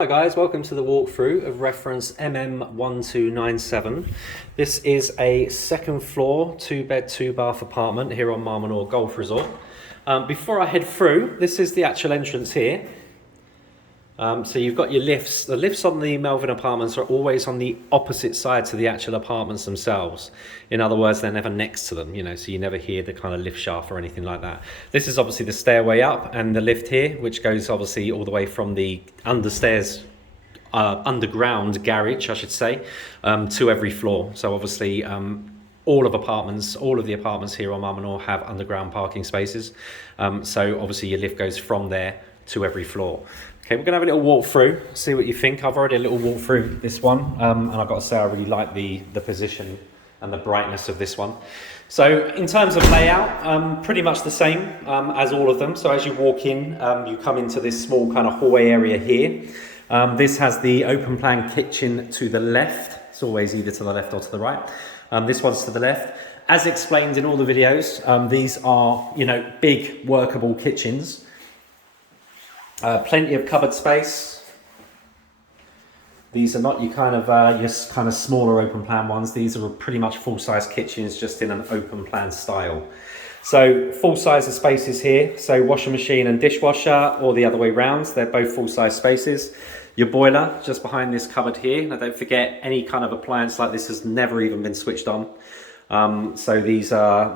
Hi guys, welcome to the walkthrough of reference MM1297. This is a second floor, 2-bed, 2-bath apartment here on Menor Golf Resort. Before I head through, this is the actual entrance here. So you've got your lifts. The lifts on the Melvin apartments are always on the opposite side to the actual apartments themselves. In other words, they're never next to them, so you never hear the kind of lift shaft or anything like that. This is obviously the stairway up and the lift here, which goes obviously all the way from the underground garage, I should say, to every floor. So obviously all of the apartments here on Menor have underground parking spaces. So obviously your lift goes from there to every floor. Okay, we're gonna have a little walk through, see what you think. I've already a little walk through this one, and I've got to say I really like the position and the brightness of this one. So in terms of layout, pretty much the same as all of them. So as you walk in, you come into this small kind of hallway area here. This has the open plan kitchen to the left. It's always either to the left or to the right. This one's to the left. As explained in all the videos, these are, big workable kitchens. Plenty of cupboard space. These are not your kind of smaller open plan ones. These are pretty much full-size kitchens, just in an open plan style. So full size of spaces here. So washing machine and dishwasher, or the other way round. They're both full-size spaces. Your boiler just behind this cupboard here. Now don't forget, any kind of appliance like this has never even been switched on. So these are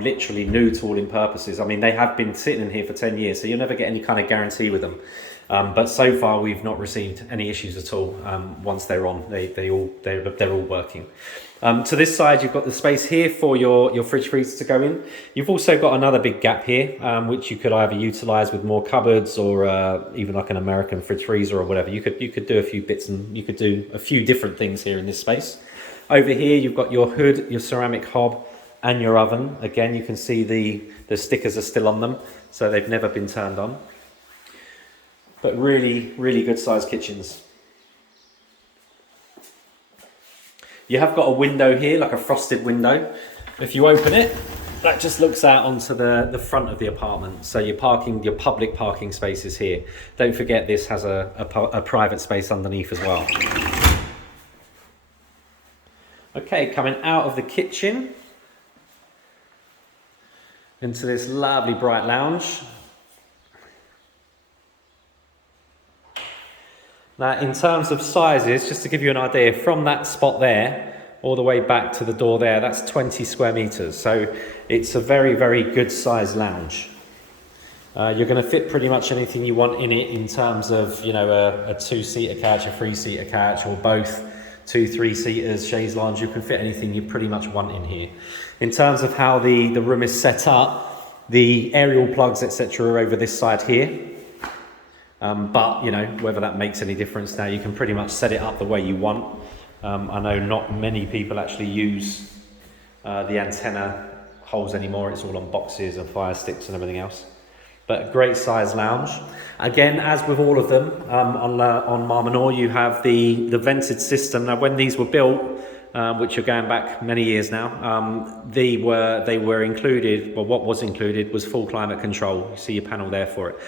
literally new to all in purposes. I mean, they have been sitting in here for 10 years, so you'll never get any kind of guarantee with them. But so far we've not received any issues at all. Once they're on, they're all working. To this side, you've got the space here for your fridge freezer to go in. You've also got another big gap here, which you could either utilize with more cupboards or even like an American fridge freezer or whatever. You could do a few bits, and you could do a few different things here in this space. Over here, you've got your hood, your ceramic hob, and your oven. Again, you can see the stickers are still on them, so they've never been turned on. But really, really good sized kitchens. You have got a window here, like a frosted window. If you open it, that just looks out onto the front of the apartment. So your public parking spaces here. Don't forget, this has a private space underneath as well. Okay, coming out of the kitchen into this lovely bright lounge. Now, in terms of sizes, just to give you an idea, from that spot there all the way back to the door there, that's 20 square meters. So it's a very, very good sized lounge. You're going to fit pretty much anything you want in it in terms of, a 2-seater couch, a 3-seater couch, or both. 2, 3-seaters, chaise lounge. You can fit anything you pretty much want in here. In terms of how the room is set up, the aerial plugs, etc., are over this side here. But whether that makes any difference now, you can pretty much set it up the way you want. I know not many people actually use the antenna holes anymore. It's all on boxes and fire sticks and everything else. But a great size lounge. Again, as with all of them, on Menor, you have the vented system. Now, when these were built, which are going back many years now, they were included. Well, what was included was full climate control. You see your panel there for it.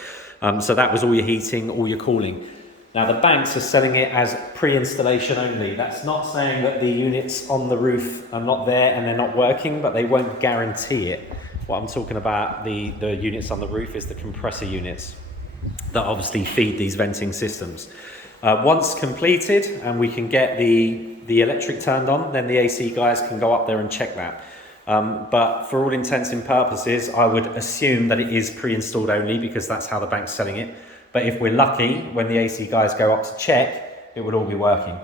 So that was all your heating, all your cooling. Now the banks are selling it as pre-installation only. That's not saying that the units on the roof are not there and they're not working, but they won't guarantee it. What I'm talking about, the units on the roof, is the compressor units that obviously feed these venting systems. Once completed and we can get the electric turned on, then the AC guys can go up there and check that. But for all intents and purposes, I would assume that it is pre-installed only, because that's how the bank's selling it. But if we're lucky, when the AC guys go up to check, it would all be working.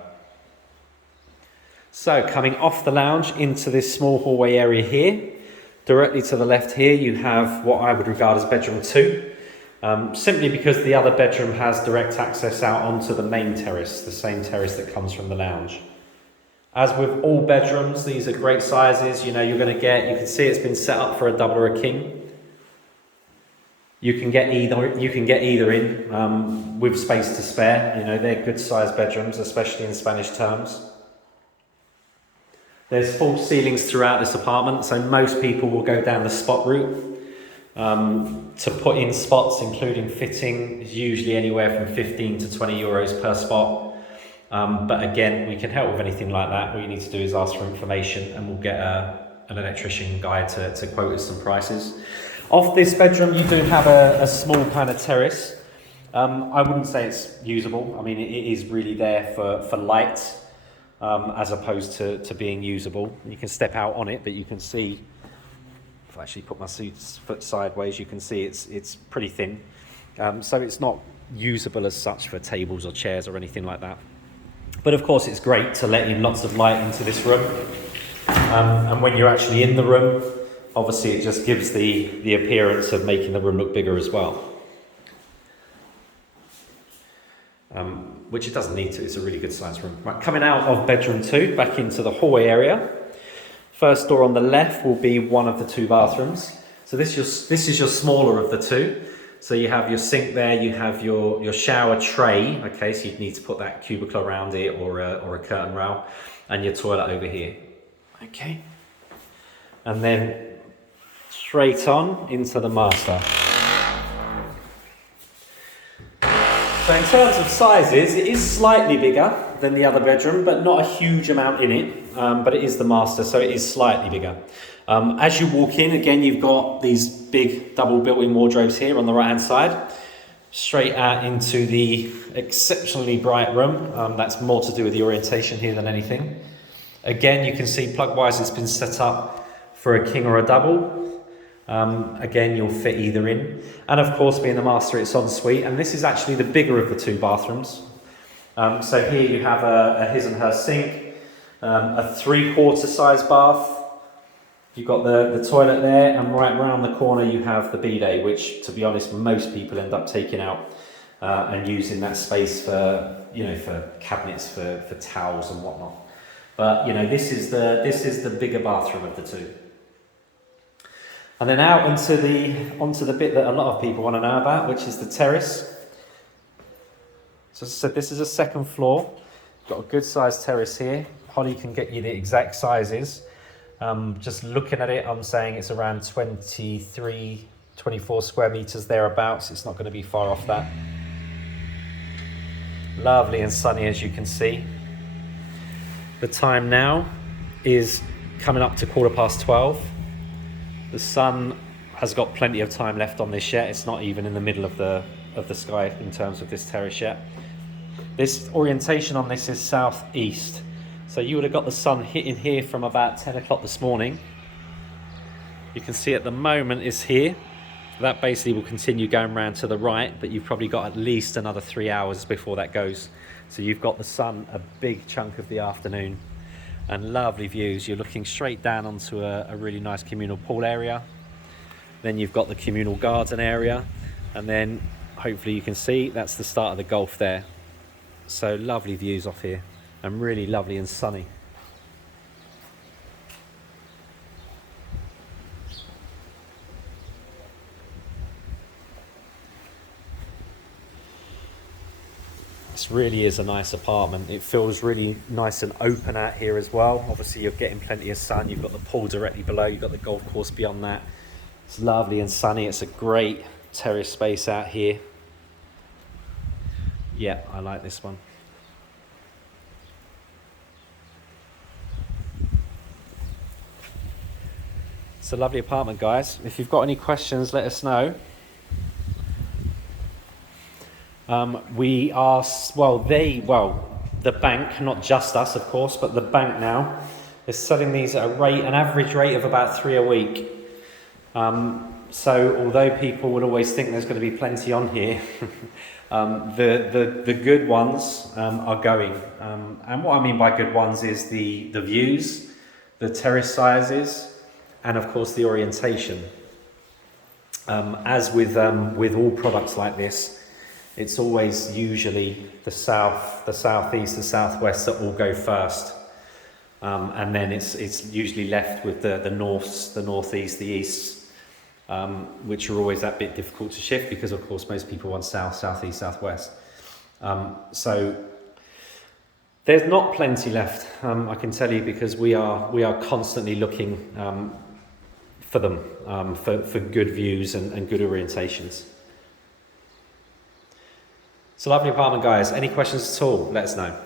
So coming off the lounge into this small hallway area here, directly to the left here, you have what I would regard as bedroom 2. Simply because the other bedroom has direct access out onto the main terrace, the same terrace that comes from the lounge. As with all bedrooms, these are great sizes. You can see it's been set up for a double or a king. You can get either in with space to spare. They're good sized bedrooms, especially in Spanish terms. There's false ceilings throughout this apartment, so most people will go down the spot route. To put in spots, including fitting, is usually anywhere from 15 to 20 euros per spot. But again, we can help with anything like that. All you need to do is ask for information and we'll get an electrician guy to quote us some prices. Off this bedroom, you do have a small kind of terrace. I wouldn't say it's usable. I mean, it is really there for light, as opposed to being usable. You can step out on it, but you can see, if I actually put my foot sideways, you can see it's pretty thin. So it's not usable as such for tables or chairs or anything like that. But of course, it's great to let in lots of light into this room. And when you're actually in the room, obviously it just gives the appearance of making the room look bigger as well. Which it doesn't need to, it's a really good sized room. Right, coming out of bedroom 2, back into the hallway area. First door on the left will be one of the 2 bathrooms. So this is your smaller of the 2. So you have your sink there, you have your shower tray, okay, so you'd need to put that cubicle around it or a curtain rail, and your toilet over here, okay. And then straight on into the master. So in terms of sizes, it is slightly bigger than the other bedroom, but not a huge amount in it, but it is the master, so it is slightly bigger. As you walk in, again, you've got these big double built-in wardrobes here on the right-hand side, straight out into the exceptionally bright room. That's more to do with the orientation here than anything. Again, you can see plug-wise it's been set up for a king or a double. Again, you'll fit either in. And of course, being the master, it's en suite. And this is actually the bigger of the 2 bathrooms. So here you have a his and her sink, a 3/4 size bath. You've got the toilet there, and right around the corner you have the bidet, which, to be honest, most people end up taking out and using that space for cabinets, for towels and whatnot. But this is the bigger bathroom of the 2. And then out onto the bit that a lot of people want to know about, which is the terrace. So as I said, this is a 2nd floor. Got a good sized terrace here. Holly can get you the exact sizes. Just looking at it, I'm saying it's around 23, 24 square meters thereabouts. It's not going to be far off that. Lovely and sunny, as you can see. The time now is coming up to 12:15. The sun has got plenty of time left on this yet. It's not even in the middle of the sky in terms of this terrace yet. This orientation on this is southeast. So you would have got the sun hitting here from about 10 o'clock this morning. You can see at the moment it's here. That basically will continue going round to the right, but you've probably got at least another 3 hours before that goes. So you've got the sun a big chunk of the afternoon. And lovely views. You're looking straight down onto a really nice communal pool area. Then you've got the communal garden area, and then hopefully you can see that's the start of the golf there. So lovely views off here, and really lovely and sunny. This really is a nice apartment. It feels really nice and open out here as well. Obviously you're getting plenty of sun. You've got the pool directly below. You've got the golf course beyond that. It's lovely and sunny. It's a great terrace space out here. Yeah, I like this one. It's a lovely apartment, guys. If you've got any questions, let us know. The bank, not just us, of course, but the bank now is selling these at an average rate of about 3 a week. So although people will always think there's going to be plenty on here, the good ones are going. And what I mean by good ones is the views, the terrace sizes, and of course the orientation. As with all products like this, it's always usually the south, the southeast, the southwest that all go first. And then it's usually left with the norths, the northeast, the easts, which are always that bit difficult to shift because, of course, most people want south, southeast, southwest. So there's not plenty left, I can tell you, because we are constantly looking for them, for good views and good orientations. It's a lovely apartment, guys. Any questions at all, let us know.